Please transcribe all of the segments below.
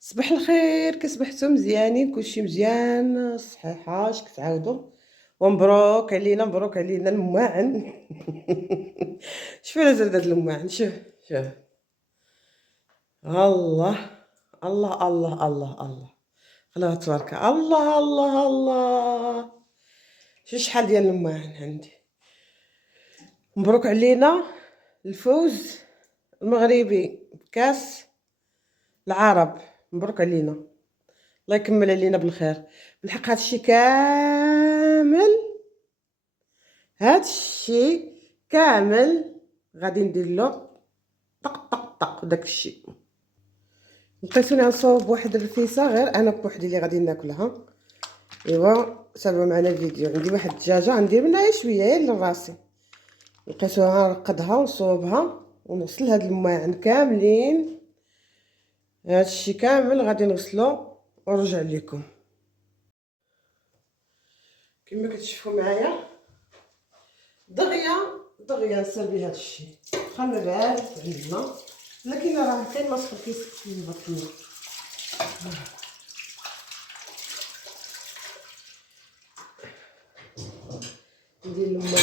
صباح الخير، كصبحتو مزيانين؟ كلشي مزيان صحيحه؟ اش كتعاودوا؟ ومبروك علينا، مبروك علينا الماعن. شوف على زرد هاد الماعن، شوف شوف. الله الله الله الله الله. الله تبارك الله الله الله. شوف شحال ديال الماعن عندي. مبروك علينا الفوز المغربي بكاس العرب. مبروك علينا، الله يكمل علينا بالخير. بالحق هادشي كامل غادي ندير له طق طق طق داكشي. لقيتوني غنصاوب واحد الرفيسه غير انا بوحدي اللي غادي ناكلها. ايوا تابعوا معنا الفيديو. عندي واحد الدجاجه غندير منها شويه غير لراسي. لقيتوها نرقدها ونصوبها ونغسل هاد الماعن كاملين. هادشي كامل غادي نغسلو ونرجع لكم. كما كتشوفوا معايا دغيا دغيا نسال بهذا الشيء. واخا ما بارد عندنا، لكن راه كاين ماسك كيسقط في بطني. ندير الماء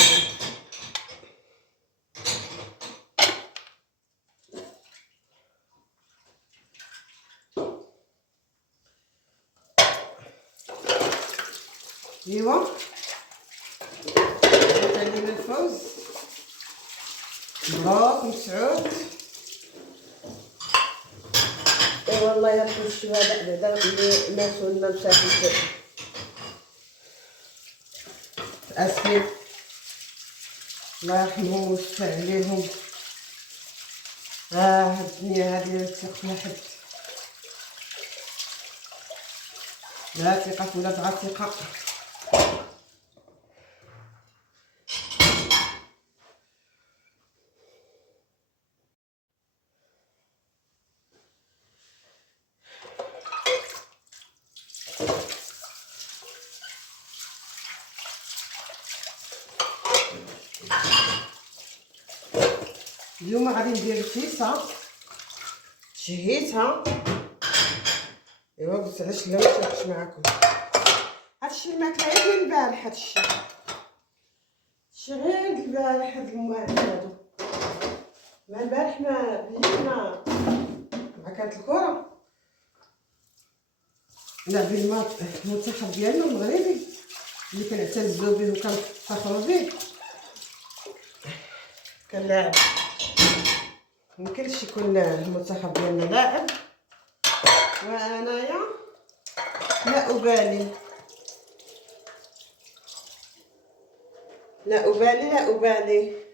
ايوا علينا الفوز. مبروك مسعود. اي والله يا خويا الشهداء بعدا اللي ماتوا لنا مسافر اسفين، الله يرحمهم ويشفى عليهم. هاد الدنيا هادي لا تثق فيها حد، لا ثقة ولا بغا ثقة. اليوم غادي ندير الفيسه شهيتها. ايوا قلت علاش لا مشاركش معكم. هادشي الماكله غير ديال البارح، هادشي غير ديال البارح. هاد الماعن هادو مع البارح ما بالليل مع كانت الكره لاعبين المنتخب ديالنا المغربي اللي كنعتزو به وكنفخرو به. كان لاعب، ميمكنش يكون المنتخب ديالنا لاعب وانايا لا ابالي لا ابالي لا ابالي.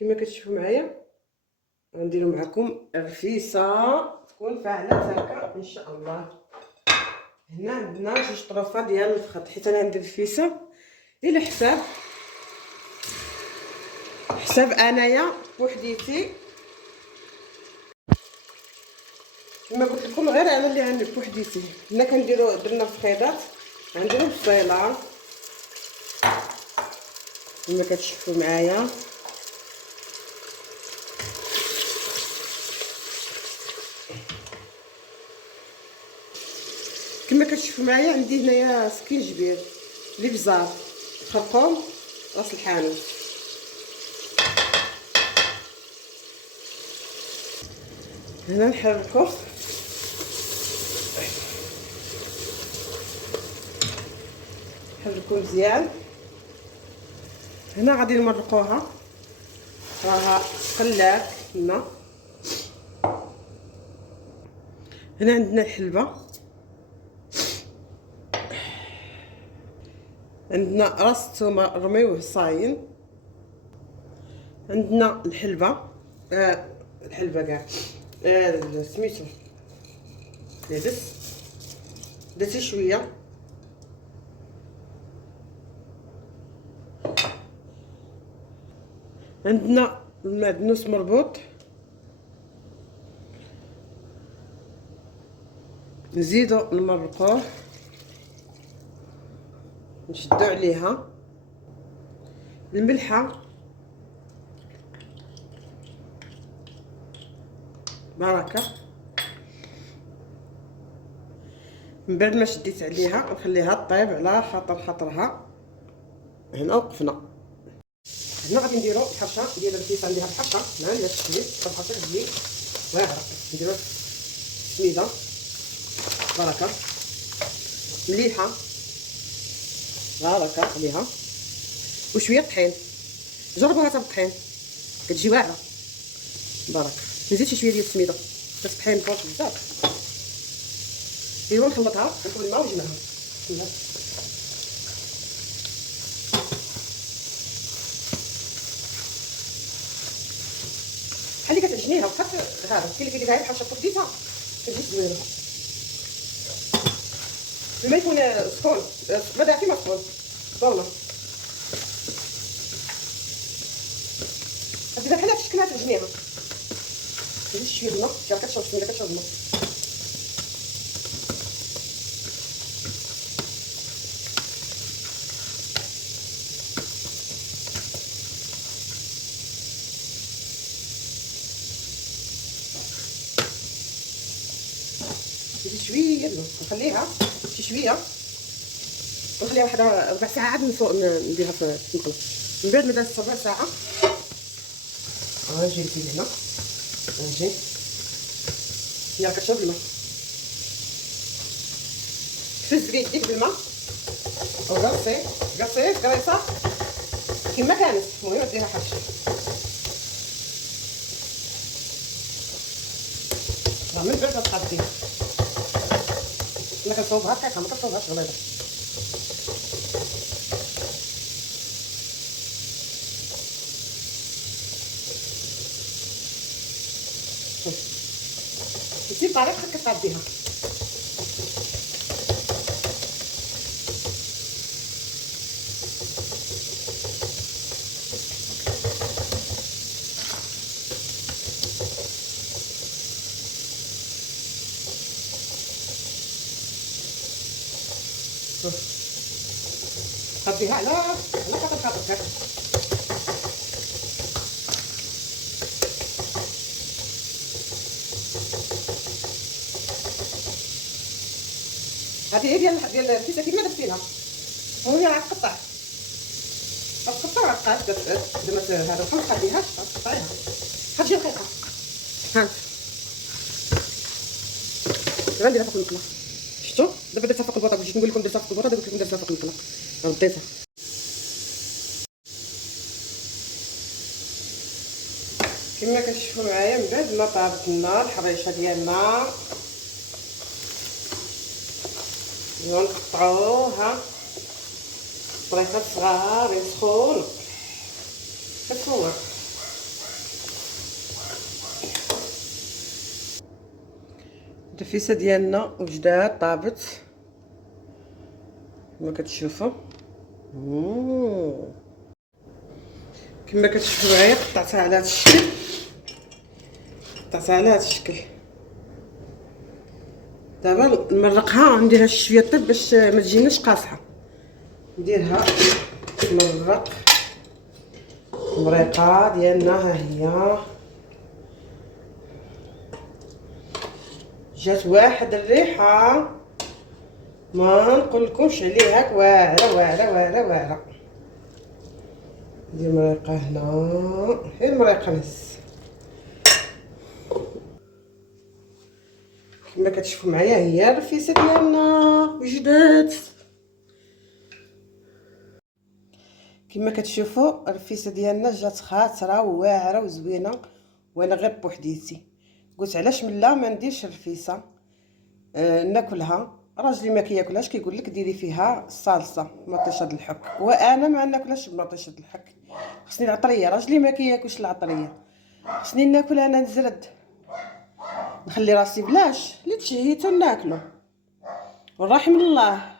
كما كتشوفوا معايا غنديروا معكم الرفيسه تكون فاعله هكا ان شاء الله. هنا عندنا جوج طروفه ديال الخط، حيت انا عندي الرفيسه على حساب انايا بوحديتي. كما قلت لكم غير انا اللي عندي بوحديتي. هنا درنا الفخيضات، غنديرو بصيله كما كتشوفوا معايا. كما كتشوفوا معايا عندي هنايا سكينجبير، الابزار، خرقوم، راس الحانوت. هنا نحركو مزيان. هنا غادي نمرقوها، راها خلاك. هنا عندنا الحلبه، عندنا راس الثومه رميوه صاين، عندنا الحلبه كاع سميتو درتي شويه. عندنا المعدنوس مربوط، نزيدو نمرقوه نشدو عليها. الملحه بركه. من بعد ما شديت عليها نخليها طيب على خاطرها. هنا وقفنا. هنا غادي نديرو الحرشه ديال الرفيسه، نديرها الحرشه مع التشويل الحرشه تجي واعره. نديرو السميده بركه، مليحه بركه عليها، وشويه طحين. جربوها حتى بالطحين كتجي واعره بركه. نزيد شويه ديال السميده باش الطحين مفوش بزاف. ايوا نخلطها ندخل الماء ونجمعها. بحال اللي كتعجنيها وخا هذا كاين اللي كيديرها بحال شاف خديتها كتجي زوينه. الماء يكون سخون، ما دافي ما سخون، ضرنا ديرها بحال هاد الشكل تعجنيها. نزيد شويه الماء، شوف كتشرب السميده كتشرب الماء. نزيد شويه الماء نخليها شي شويه، ونخليها واحد 4 ساعات عاد نديرها في المقله. من بعد ما دازت 4 ساعه نجي هنا نجي هي كتشرب الماء. كفز بيديك بالماء وغرسي كريصه كما كانت. المهم ديرها حرش. من بعد غتقاديها انا كنصوبها دقيقه، ما كنصوبهاش غليظه. نسيب طريقه كتقاديها. قضيها على خاطرك. هذه هي ديال الكيسه كيما درتيها، وهي راه تقطع زعما هذا ما تخليهاش تقطعيها هتجي رقيقه. ها دابا نديرها فوق المقله. شفتوا دابا درتها فوق البوطه، بغيت نقول لكم درتها فوق البوطه، دابا قلت لكم درتها فوق المقله رديتها. كما كتشوفوا معايا من بعد ما طابت لنا الحريشه ديالنا نقطعوها طريقه صغار سخون كتصور. الرفيسه ديالنا وجداد طابت كما كتشوفوا. كما كتشوفوا معايا قطعتها على هذا الشكل، قطعتها على هذا الشكل. دابا نمرقها ونديرها شويه طيب باش ما تجيناش قاصحه. نديرها نمرق المريقه ديالنا. ها هي جات واحد الريحه ما نقولكمش عليها، واعره واعره واعره واعره. ندير مريقه هنا، غير مريقه نهز كما كتشوفوا معايا. هي الرفيسه ديالنا وجدات كما كتشوفوا. الرفيسه ديالنا جات خاطره وواعره وزوينه، وانا غير بوحديتي قلت علاش ملا ما نديرش الرفيسه ناكلها. راجلي ما كياكلهاش، كيقول لك ديري فيها الصلصه مطيشه د الحك، وانا ما ناكلهاش بمطيشه د الحك، خصني العطريه. راجلي ما كياكلش العطريه، خصني ناكل انا نزرد، نخلي راسي بلاش اللي تشهيتو ناكلو والرحم الله.